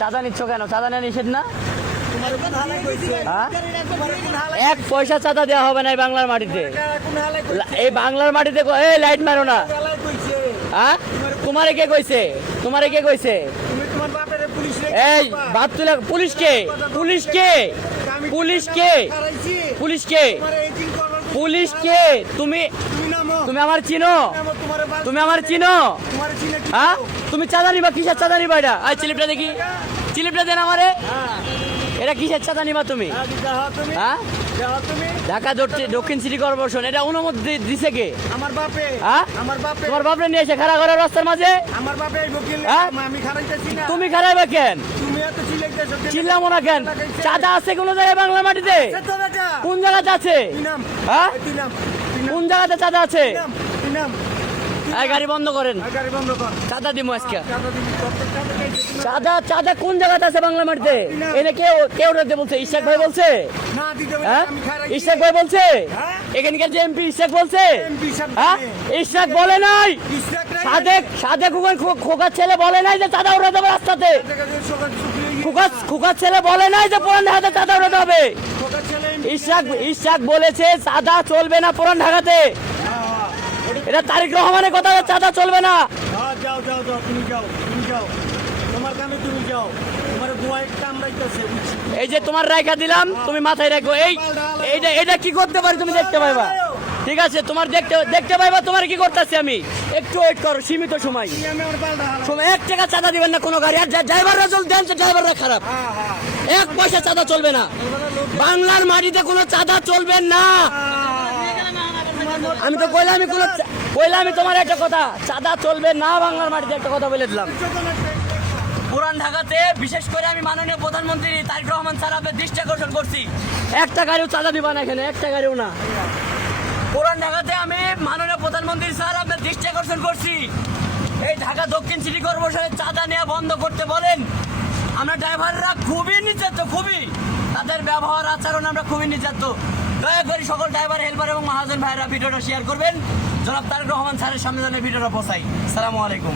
চাঁদা নিচ্ছ কেন? চাঁদা নেওয়া নিষেধ না? তোমার কোন হালাই কইছে? হ্যাঁ? তোমার কোন হালাই? এক পয়সা চাঁদা দেওয়া হবে না এই বাংলার মাটিতে। কোন হালাই কইছে? এই বাংলার মাটিতে এই লাইট মারো না। হালাই কইছে? হ্যাঁ, তোমারে কে কইছে? তোমারে কে কইছে? তুমি তোমার বাপের পুলিশ রে এই বাপ তুলে পুলিশ কে? পুলিশ কে? পুলিশ কে? হারাইছি। পুলিশ কে? তোমার এই দিন করবার পুলিশ কে? তুমি তুমি নামো। তুমি আমার চিনো? নামো তোমার বাপ। তুমি আমার চিনো? তোমার চিনে কি? হ্যাঁ, তুমি চাঁদা নিবা? কিসের চাঁদা নিবা? এটা আই চিলিপটা দেখি, চিলিপটা দেন আমারে। হ্যাঁ। এটা কিসের চাঁদা নিবা তুমি? যাও তুমি। হ্যাঁ, যাও তুমি। ঢাকা দক্ষিণ সিটি কর্পোরেশন এটা অনুমতি দিছে কে? আমার বাপে। হ্যাঁ? আমার বাপে। তোমার বাপরে নিয়ে এসে খাড়া করার রাস্তার মাঝে? আমার বাপে এই বকিল হ্যাঁ? আমি খারাইতেছি না। তুমি খারাইবে কেন? তুমি এত চিল্লাইতেছো কেন? চিল্লামো না কেন? চাঁদা আছে কোন জায়গায় বাংলার মাটিতে? সেটা রাজা। কোন জায়গাতে আছে? কি নাম? হ্যাঁ, কি নাম? কোন জায়গাতে চাঁদা আছে? কি নাম? কি নাম? এই গাড়ি বন্ধ করেন, গাড়ি বন্ধ কর। চাঁদা দিব আজকে। চাঁদা দিবি, কত চাঁদা চাইছে তুমি? চাঁদা চাঁদা কোন জায়গাতে আছে বাংলা মাটিতে? এনে কেউ কেউ রাখতে বলছে? ইশাক ভাই বলছে? না দিতে হবে, হ্যাঁ, আমি খারাইছি। ইশাক ভাই বলছে? হ্যাঁ? এখানকার যে এমপি ইশাক বলছে? MP সাহেব হ্যাঁ, বলে। ইশাক বলে নাই? ইসরাক রায় সাদেক খোকার ছেলে বলে নাই যে চাঁদা উড়াতে হবে রাস্তাতে? জায়গায় সকাল শুকিয়ে খোকার ছেলে বলে নাই যে পুরান ঢাকাতে চাঁদা উড়াতে হবে? সকাল ছেলে ইশাক বলেছে চাঁদা চলবে না পুরান ঢাকাতে। এটা তারেক রহমানের কথা, চাঁদা চলবে না। হ্যাঁ, যাও যাও যাও, তুমি যাও, তুমি যাও, তোমার কামে তুমি যাও, তোমার গোয়ায় কামড়াইতেছে, বুঝছি। এই যে তোমার রায়খা দিলাম, তুমি মাথায় রাখো। এইটা এটা কি করতে পারি তুমি দেখতে পাইবা। ঠিক আছে, তোমার দেখতে পাইবা তোমার কি করতেছি আমি। একটু ওয়েট করো, সীমিত সময়। তুমি আমি আমার পাল্টা হারাম। সময় 1 টাকা চাঁদা দিবেন না কোনো গাড়ি। আর ড্রাইভাররা জল দেন, ড্রাইভাররা খারাপ। হ্যাঁ, হ্যাঁ। 1 পয়সা চাঁদা চলবে না বাংলার মাটিতে, কোনো চাঁদা চলবে না। আমি তো কইলাম আমি তোমার একটা কথা, চাঁদা চলবে না বাংলার মাটিতে, একটা কথা বলে দিলাম। পুরান ঢাকাতে বিশেষ করে আমি মাননীয় প্রধানমন্ত্রী তারেক রহমান স্যার আপনার দৃষ্টি আকর্ষণ করছি, একটা গাড়িও চাঁদা দিবা না এখানে, একটা গাড়িও না। পুরান ঢাকাতে আমি মাননীয় প্রধানমন্ত্রী স্যার আপনার দৃষ্টি আকর্ষণ করছি, এই ঢাকা দক্ষিণ সিটি কর্পোরেশনের চাঁদা নেওয়া বন্ধ করতে বলেন। আমরা ড্রাইভাররা খুবই নির্যাতিত, খুবই তাদের ব্যবহার আচরণ আমরা খুবই নির্যাতিত। দয়া করে সকল ড্রাইভার, হেল্পার এবং মহাজন ভাইয়েরা ভিডিওটা শেয়ার করবেন, জনাব তারেক রহমান স্যারের সামনে যেন ভিডিওটা পৌঁছাই। আসসালামু আলাইকুম।